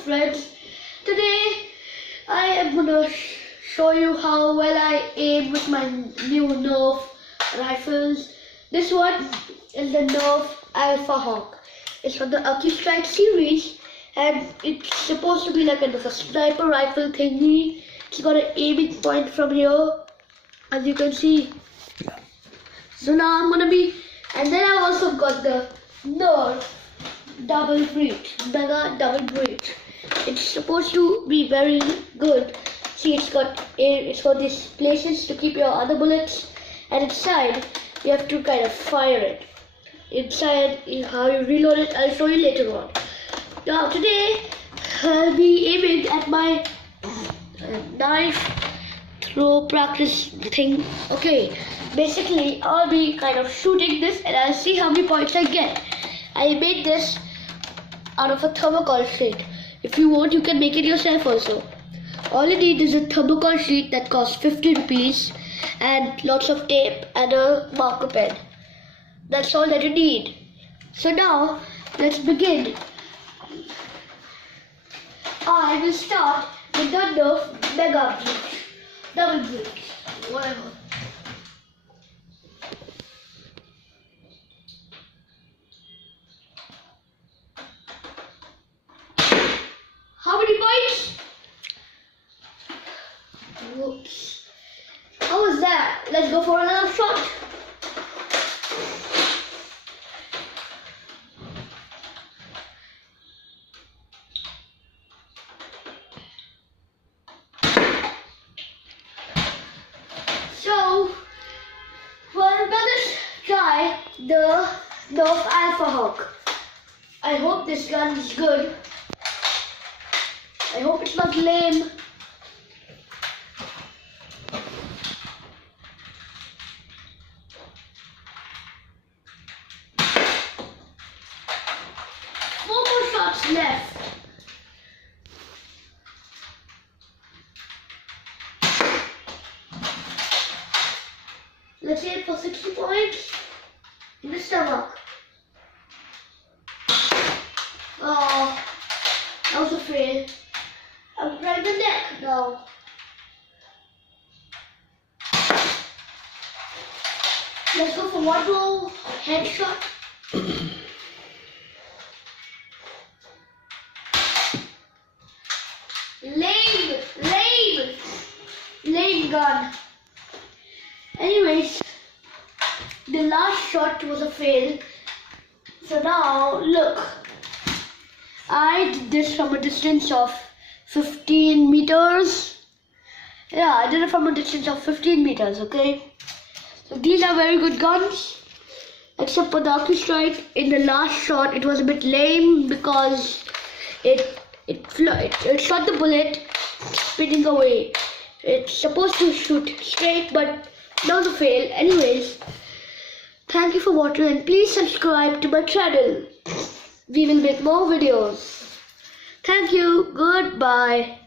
friends, today I am gonna show you how well I aim with my new Nerf rifles. This one is the Nerf Alpha Hawk. It's from the accustrike series and it's supposed to be like a sniper rifle thingy. It's got an aiming point from here, as you can see. So now I'm gonna be, and then I've also got the Nerf double breach, mega double breach. It's supposed to be very good. See, it's got these places to keep your other bullets, and inside you have to kind of fire it. Inside, how you reload it, I'll show you later on. Now today I'll be aiming at my knife throw practice thing. Okay, basically I'll be kind of shooting this and I'll see how many points I get. I made this out of a thermocol sheet. If you want, you can make it yourself also. All you need is a thermocol sheet that costs 50 rupees and lots of tape and a marker pen. That's all that you need. So now let's begin. I will start with the Nerf mega breach, double breach, whatever. How many points? Whoops. How was that? Let's go for another shot. So, we're gonna try the Nerf Alpha Hawk. I hope this gun is good. I hope it's not lame. Four more shots left. Let's aim for 60 points in the stomach. Oh, that was a fail. I'm trying the neck now. Let's go for one more headshot. Lame gun. Anyways, the last shot was a fail. So now look, I did this from a distance of 15 meters. Yeah, I did it from a distance of 15 meters, okay? So these are very good guns, except for the accustrike. In the last shot, it was a bit lame because it shot the bullet spinning away. It's supposed to shoot straight, but that was a fail. Anyways, thank you for watching and please subscribe to my channel. We will make more videos. Thank you. Goodbye.